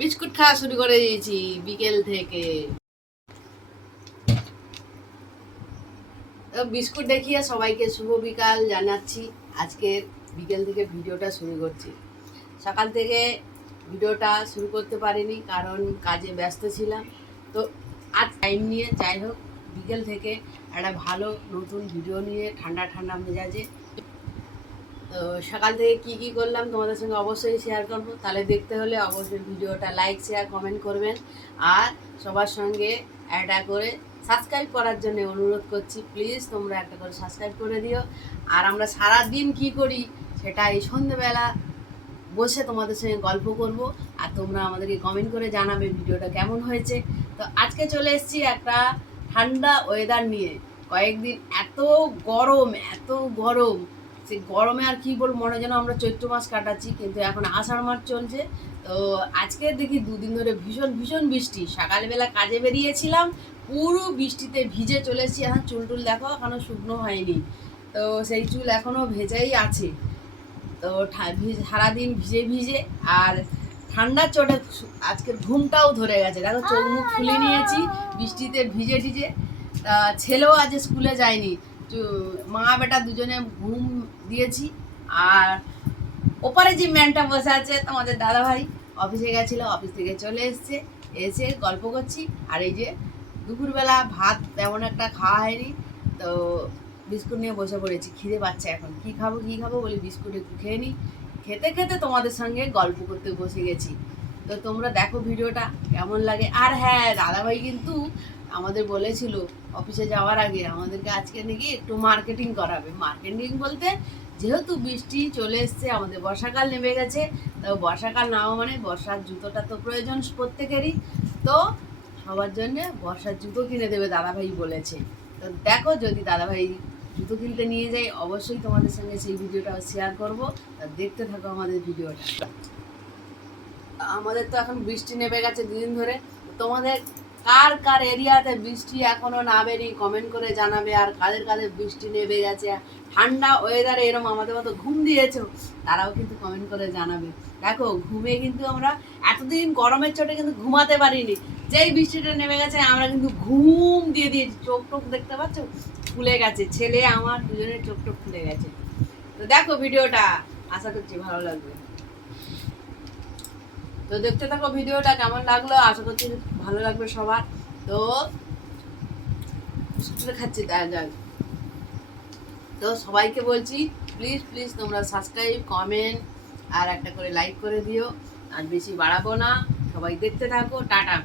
Biscuit খাওয়া শুরু করে দিয়েছি বিকেল থেকে। তো বিস্কুট দেখিয়ে সবাইকে শুভ বিকাল জানাচ্ছি। আজকের বিকেল থেকে ভিডিওটা শুরু করছি। সকাল থেকে ভিডিওটা শুরু করতে পারিনি কারণ কাজে ব্যস্ত ছিলাম। তো আজ টাইম নিয়ে যাই হোক বিকেল থেকে একটা ভালো নতুন ভিডিও নিয়ে ঠান্ডা ঠান্ডা মেজাজে তো সকাল থেকে কি করলাম তোমাদের সঙ্গে অবশ্যই শেয়ার করবো। তাহলে দেখতে হলে অবশ্যই ভিডিওটা লাইক শেয়ার কমেন্ট করবেন আর সবার সঙ্গে একটা করে সাবস্ক্রাইব করার জন্য অনুরোধ করছি। প্লিজ তোমরা একটা করে সাবস্ক্রাইব করে দিও। আর আমরা সারা দিন কি করি সেটা এই সন্ধ্যেবেলা বসে তোমাদের সঙ্গে গল্প করব আর তোমরা আমাদেরকে কমেন্ট করে জানাবে ভিডিওটা কেমন হয়েছে। তো আজকে চলে এসেছি একটা ঠান্ডা ওয়েদার নিয়ে। কয়েকদিন এত গরম সে গরমে আর কি বলবো, মনে যেন আমরা চৈত্র মাস কাটাচ্ছি, কিন্তু এখন আষাঢ় মাস চলছে। তো আজকে দেখি দুদিন ধরে ভীষণ ভীষণ বৃষ্টি। সকালবেলা কাজে বেরিয়েছিলাম, পুরো বৃষ্টিতে ভিজে চলেছি। এখন চুল টুল দেখো এখনও শুকনো হয়নি, তো সেই চুল এখনও ভেজাই আছে। তো সারাদিন ভিজে ভিজে আর ঠান্ডার চোটে আজকে ঘুমটাও ধরে গেছে। দেখো চোখ মুখ খুলে নিয়েছি বৃষ্টিতে ভিজে ভিজে। ছেলেও আজ স্কুলে যায়নি, মা বেটা দুজনে ঘুম দিয়েছি। আর ওপারে যে ম্যানটা বসে আছে তোমাদের দাদা ভাই অফিসে গেছিলো, অফিস থেকে চলে এসছে, এসে গল্প করছি। আর এই যে দুপুরবেলা ভাত তেমন একটা খাওয়া হয়নি, তো বিস্কুট নিয়ে বসে পড়েছি। খিদে পাচ্ছে এখন, কী খাবো বলি বিস্কুট একটু খেয়ে নিই। খেতে খেতে তোমাদের সঙ্গে গল্প করতে বসে গেছি। তো তোমরা দেখো ভিডিওটা কেমন লাগে। আর হ্যাঁ, দাদাভাই কিন্তু আমাদের বলেছিল অফিসে যাওয়ার আগে আমাদেরকে আজকে নাকি একটু মার্কেটিং করাবে। মার্কেটিং বলতে যেহেতু বৃষ্টি চলে এসছে, আমাদের বর্ষাকাল নেমে গেছে, তো বর্ষাকাল নাও মানে বর্ষার জুতোটা তো প্রয়োজন প্রত্যেকেরই। তো সবার জন্যে বর্ষার জুতো কিনে দেবে দাদাভাই বলেছে। তো দেখো যদি দাদাভাই জুতো কিনতে নিয়ে যাই অবশ্যই তোমাদের সঙ্গে সেই ভিডিওটা শেয়ার করবো। দেখতে থাকো আমাদের ভিডিওটা। আমাদের তো এখন বৃষ্টি নেমে গেছে দুদিন ধরে। তোমাদের কার কার এরিয়াতে বৃষ্টি এখনো নামেনি কমেন্ট করে জানাবে। আর কাদের কাদের বৃষ্টি নেমে গেছে, ঠান্ডা ওয়েদারে এরকম আমাদের মতো ঘুম দিয়েছো তারাও কিন্তু কমেন্ট করে জানাবে। দেখো ঘুমে কিন্তু আমরা এতদিন গরমের চোটে কিন্তু ঘুমাতে পারিনি, যেই বৃষ্টিটা নেমে গেছে আমরা কিন্তু ঘুম দিয়ে দিয়েছি। চোখ টোক দেখতে পাচ্ছ ফুলে গেছে, ছেলে আমার দুজনের চোখ টোক ফুলে গেছে। তো দেখো ভিডিওটা, আশা করছি ভালো লাগবে। তো দেখতে থাকো ভিডিওটা কেমন লাগলো, আশা করছি ভালো লাগবে সবার। তো খাচ্ছি যাক। তো সবাইকে বলছি প্লিজ প্লিজ তোমরা সাবস্ক্রাইব কমেন্ট আর একটা করে লাইক করে দিও। আর বেশি বাড়াবো না, সবাই দেখতে থাকো। টাটা।